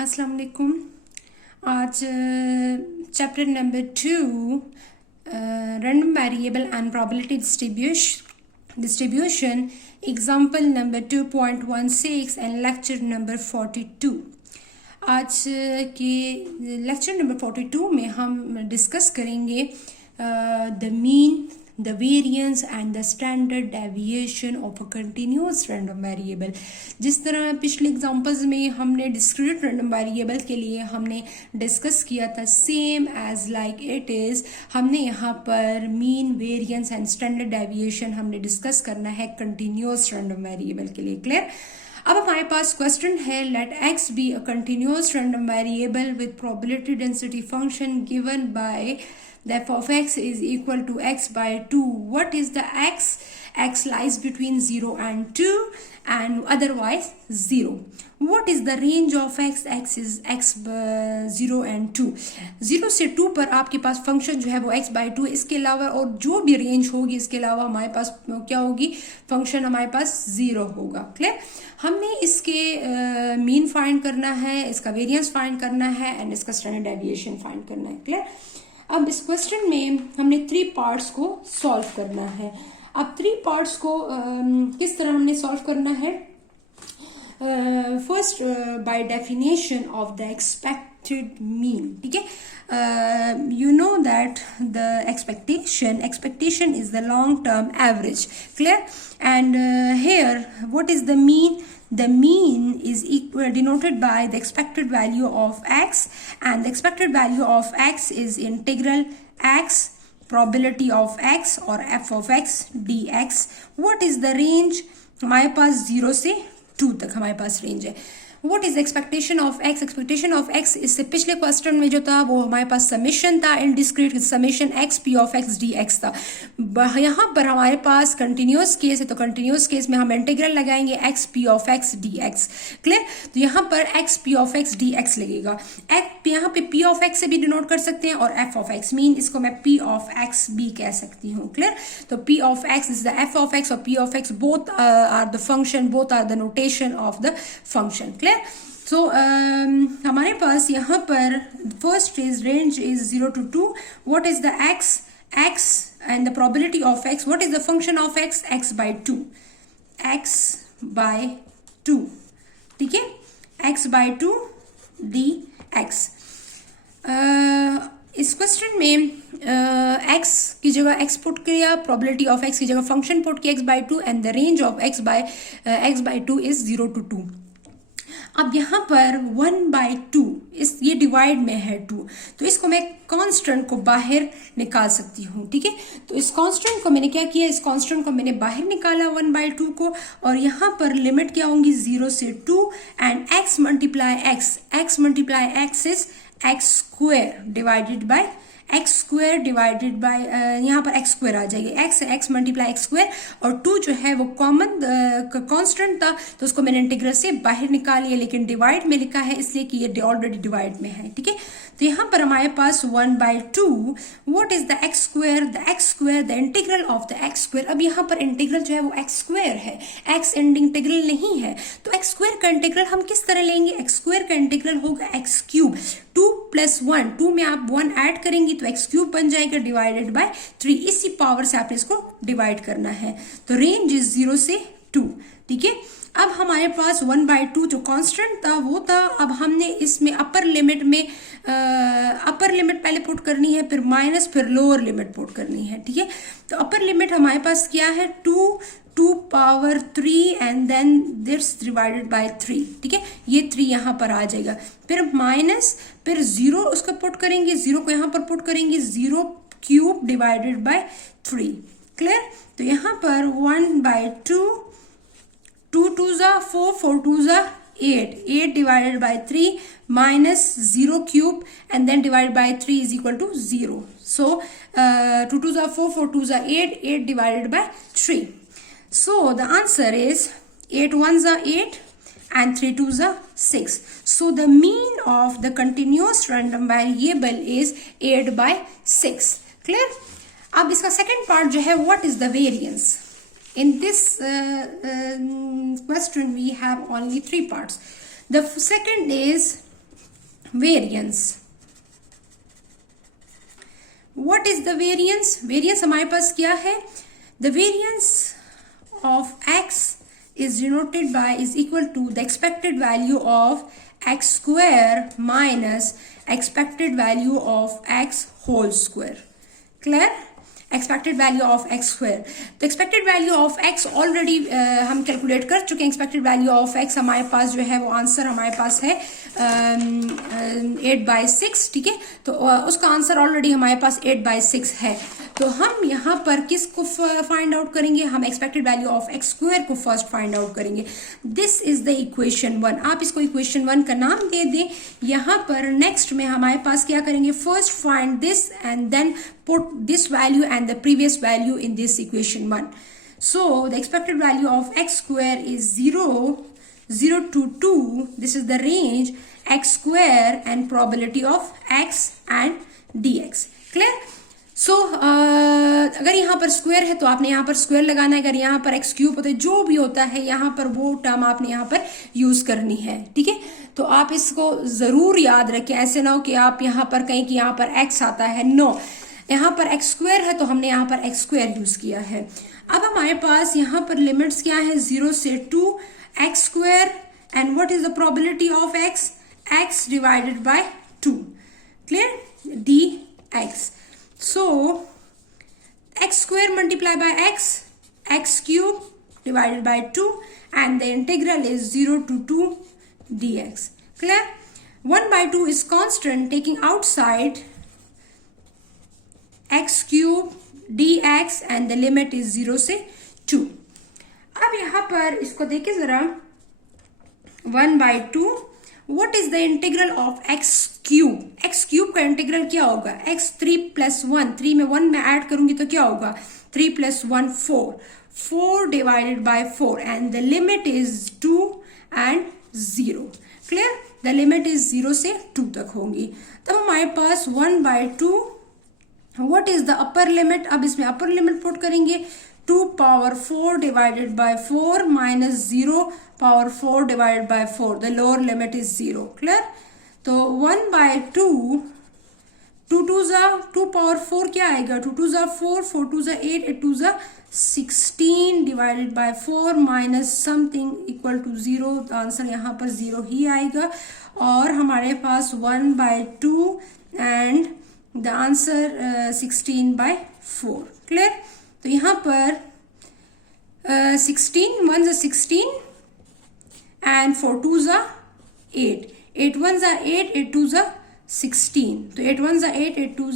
अस्सलाम वालेकुम। आज chapter number 2 random variable and probability distribution example number 2.16 and lecture number 42। आज के लेक्चर नंबर 42 में हम डिस्कस करेंगे the mean, the variance and the standard deviation of a continuous random variable। जिस तरह पिछले एग्जांपल्स में हमने डिस्क्रीट रैंडम वेरिएबल के लिए हमने डिस्कस किया था, same as like it is हमने यहाँ पर mean, variance and standard deviation हमने डिस्कस करना है कंटिन्यूस रैंडम वेरिएबल के लिए। क्लियर? अब हमारे पास क्वेश्चन है, let x be a continuous random variable with probability density function given by the f of x is equal to x by 2. What is the x? X lies between 0 and 2 and otherwise 0. What is the range of x? X is x 0 and 2. 0 से 2 पर आपके पास function जो है वो x by 2, इसके अलावा और जो भी रेंज होगी इसके अलावा हमारे पास क्या होगी, फंक्शन हमारे पास 0 होगा। क्लियर? हमने इसके मीन फाइंड करना है, इसका वेरिएंस फाइंड करना है एंड इसका स्टैंडर्ड डेविएशन फाइंड करना है। क्लियर? अब इस क्वेश्चन में हमने 3 पार्ट्स को सॉल्व करना है। अब 3 पार्ट्स को किस तरह हमने सॉल्व करना है? First, by definition of the expected mean. ठीक है, you know that the expectation is the long term average. Clear? And here what is the mean? The mean is denoted by the expected value of x, and the expected value of x is integral x probability of x or f of x dx. What is the range? हमारे पास 0 से 2 तक हमारे पास range है। What is the expectation of x? Expectation of x इससे पिछले question में जो था वो हमारे पास समेशन था, indiscrete summation x p of x dx था। यहाँ पर हमारे पास कंटिन्यूस केस है, तो कंटिन्यूस केस में हम इंटीग्रल लगाएंगे x p of x dx। Clear? तो यहाँ पर x p of x dx लगेगा। यहाँ पे p of x से भी डिनोट कर सकते हैं और f of x, मीन इसको मैं p of x b कह सकती हूँ। क्लियर? तो p of x is the f of x और p of x both are the function, both are the notation of the function। Clear? So हमारे पास यहाँ पर first is range is 0 to 2. What is the x and the probability of x? What is the function of x? X by 2. X by 2. ठीक है? X by 2 dx. इस question में x की जगह x put किया, probability of x की जगह function put किया x by 2 and the range of x by 2 is 0 to 2. अब यहाँ पर 1/2 ये डिवाइड में है 2, तो इसको मैं कांस्टेंट को बाहर निकाल सकती हूँ। ठीक है, तो इस कांस्टेंट को मैंने क्या किया, इस कांस्टेंट को मैंने बाहर निकाला 1/2 को, और यहाँ पर लिमिट क्या होंगी 0 से 2 and x multiply x is x square divided by x square divided by यहाँ पर एक्स स्क्वायर आ जाएगी, एक्स मल्टीप्लाई एक्स स्क्वायर, और 2 जो है वो कॉमन कांस्टेंट था तो उसको मैंने इंटीग्रल से बाहर निकाल लिया, लेकिन डिवाइड में लिखा है इसलिए कि ये ऑलरेडी डिवाइड में है। ठीक है, तो यहाँ पर हमारे पास 1/2। What is the x square? The x square the integral of the x square. अब यहाँ पर इंटीग्रल जो है वो एक्स स्क्वायर है, एक्स इंटीग्रल नहीं है, तो एक्स स्क्वायर का इंटीग्रल हम किस तरह लेंगे? एक्स स्क्वायर का इंटीग्रल होगा एक्स क्यूब। 2 + 1, 2 में आप 1 ऐड करेंगी तो एक्स क्यूब बन जाएगा डिवाइडेड बाय 3। इसी पावर से आपने इसको डिवाइड करना है, तो रेंज इज 0 से 2। ठीक है, अब हमारे पास 1/2 जो कांस्टेंट था वो था। अब हमने इसमें अपर लिमिट पहले पुट करनी है, फिर माइनस, फिर लोअर लिमिट पुट करनी है। ठीक है, तो अपर लिमिट हमारे पास क्या है 2 power 3 and then this divided by 3। ठीक है, ये 3 यहाँ पर आ जाएगा, फिर माइनस, फिर 0 उसको पुट करेंगे, 0 को यहाँ पर पुट करेंगे, 0 क्यूब डिवाइडेड बाय 3। क्लियर? तो यहाँ पर 1/2, 2 2s are 4, 4 2s are 8 divided by 3 minus 0 cube and then divided by 3 is equal to 0. So 2 2s are 4, 4 2s are 8 divided by 3. So the answer is 8 1s are 8 and 3 2s are 6. So the mean of the continuous random variable is 8/6. Clear? अब इसका second part जो है, what is the variance? In this question we have only 3 parts. The second is variance. What is the variance? Variance हमारे पास क्या है? The variance of x is denoted by is equal to the expected value of x square minus expected value of x whole square. Clear? Expected value of X square. तो expected value of X already हम calculate कर चुके हैं। Expected value of x हमारे पास जो है वो answer हमारे पास है 8/6, ठीक है। तो उसका आंसर ऑलरेडी हमारे पास 8/6 है। तो हम यहाँ पर किसको फाइंड आउट करेंगे? हम expected value of X square को फर्स्ट फाइंड आउट करेंगे। This is the equation 1। आप इसको इक्वेशन 1 का नाम दे दें। यहाँ पर नेक्स्ट में हमारे पास क्या करेंगे? First find this and then put this value and the previous value in this equation 1. So the expected value of x square is 0 to 2. This is the range x square and probability of x and dx. Clear? So अगर यहाँ पर square है तो आपने यहाँ पर square लगाना है। अगर यहाँ पर एक्स क्यूब होता है, जो भी होता है यहाँ पर वो टर्म आपने यहाँ पर यूज करनी है, ठीक है। तो आप इसको जरूर याद रखें। ऐसे ना हो कि आप यहाँ पर कहीं कि यहाँ पर एक्स आता है, नो, यहाँ पर एक्स स्क्वायर है तो हमने यहाँ पर एक्स स्क्वायर यूज किया है। अब हमारे पास यहाँ पर लिमिट्स क्या है? 0 से 2 x square and what is the probability of x? X divided by 2। Clear? D x. So x square multiply by x, x cube divided by 2 and the integral is 0 to 2 dx. Clear? 1/2 is constant, taking outside x cube dx and the limit is 0 से 2. अब यहाँ पर इसको देखिए जरा, 1/2 what is the integral of x cube? x cube का integral क्या होगा? x 3 + 1, 3 में 1 में ऐड करूंगी तो क्या होगा? 3 + 1 4 divided by 4 and the limit is 2 and 0. Clear? The limit is 0 से 2 तक होंगी। तो हमारे पास 1/2 what is the upper limit? अब इसमें अपर लिमिट पुट करेंगे, 2 power 4 divided by 4 minus 0 power 4 divided by 4। The lower limit is 0। Clear? तो 1/2 2 2 power 4 क्या आएगा? 2 2 4, 4 2 8, 8 2 16 divided by 4 minus something equal to 0। तो आंसर यहाँ पर 0 ही आएगा और हमारे पास 1/2 एंड द आंसर 16/4। क्लियर? तो यहाँ पर 16 1 16 एंड 4 2 8, 8 1 8, 8 2 16। तो 8 1 8, 8 2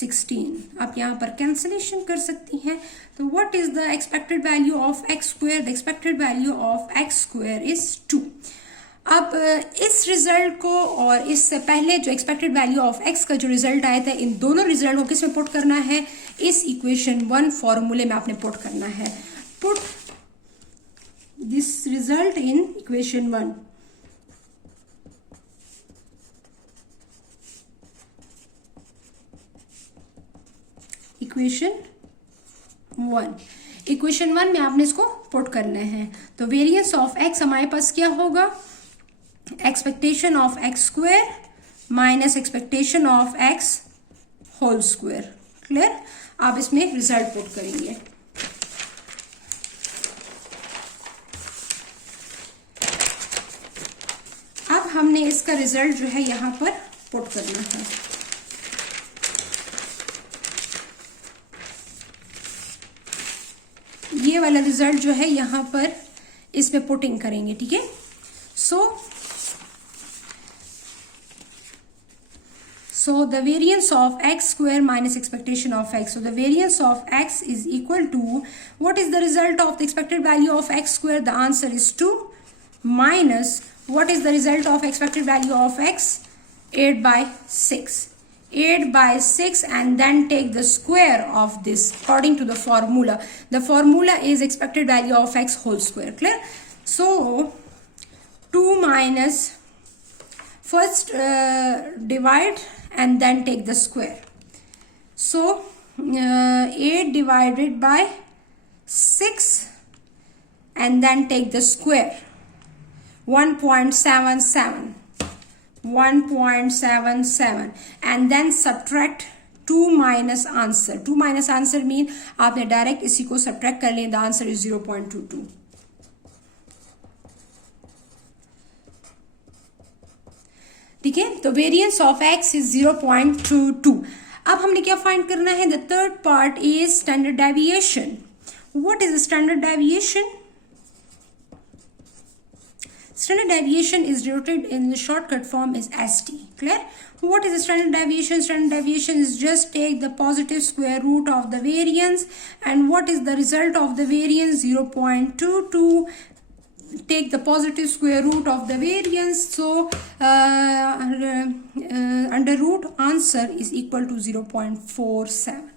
16। आप यहाँ पर कैंसिलेशन कर सकती हैं। तो what is the expected value of X square? The expected value of X square is 2। अब इस रिजल्ट को और इससे पहले जो एक्सपेक्टेड वैल्यू ऑफ एक्स का जो रिजल्ट आया था, इन दोनों रिजल्ट को किस में पुट करना है? इस इक्वेशन 1 फॉर्मूले में आपने पुट करना है। Put this result in equation 1। Equation 1 में आपने इसको पुट करना है। तो वेरिएंस ऑफ एक्स हमारे पास क्या होगा? Expectation of X square minus expectation of X whole square. Clear? आप इसमें रिजल्ट पुट करेंगे। अब हमने इसका रिजल्ट जो है यहां पर पुट करना है। ये वाला रिजल्ट जो है यहां पर इसमें पुटिंग करेंगे, ठीक है। So the variance of x square minus expectation of x. So the variance of x is equal to, what is the result of the expected value of x square? The answer is 2 minus, what is the result of expected value of x? 8/6. 8/6 and then take the square of this according to the formula. The formula is expected value of x whole square. Clear? So 2 minus, first divide and then take the square. So 8 divided by 6 and then take the square. 1.77. 1.77 and then subtract 2 minus answer. 2 minus answer mean आपने direct इसी को subtract कर लिया. The answer is 0.22. ठीक है, तो variance of x is 0.22. अब हमने क्या फाइंड करना है? The third part is standard deviation. What is standard deviation? Standard deviation is denoted in the shortcut form is ST. Clear? What is standard deviation? Standard deviation is just take the positive square root of the variance. And what is the result of the variance? 0.22. Take the positive square root of the variance. So under root answer is equal to 0.47.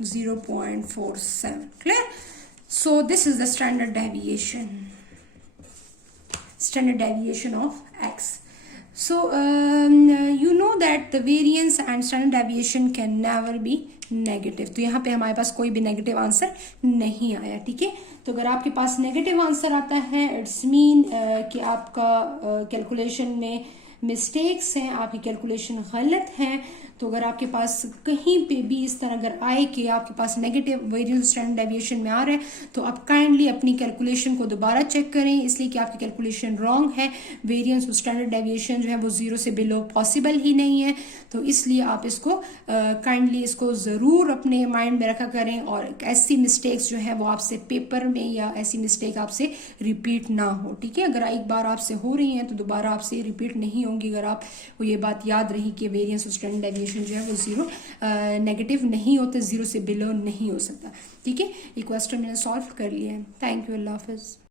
0.47. Clear? So this is the standard deviation. Standard deviation of x. So you know that the variance and standard deviation can never be negative. तो यहाँ पे हमारे पास कोई भी negative answer नहीं आया. ठीक है, तो अगर आपके पास नेगेटिव आंसर आता है इट्स मीन कि आपका कैलकुलेशन में मिस्टेक्स हैं, आपकी कैलकुलेशन गलत है. तो अगर आपके पास कहीं पे भी इस तरह अगर आए कि आपके पास नेगेटिव वेरिएंस स्टैंडर्ड डेविएशन में आ रहा है, तो आप काइंडली अपनी कैलकुलेशन को दोबारा चेक करें, इसलिए कि आपकी कैलकुलेशन रॉन्ग है. वेरिएंस स्टैंडर्ड डेविएशन जो है वो 0 से बिलो पॉसिबल ही नहीं है. तो इसलिए आप इसको काइंडली इसको ज़रूर अपने माइंड में रखा करें और ऐसी मिस्टेक्स जो है वो आपसे पेपर में या ऐसी मिस्टेक आपसे रिपीट ना हो. ठीक है, अगर एक बार आपसे हो रही हैं तो दोबारा आपसे रिपीट नहीं होंगी अगर आप वो ये बात याद रही कि वेरिएंस स्टैंडर्ड डेविएशन जो है वो 0 नेगेटिव नहीं होते, 0 से बिलो नहीं हो सकता. ठीक है, ये क्वेश्चन मैंने सॉल्व कर लिया है. Thank you. अल्लाह हाफिज़.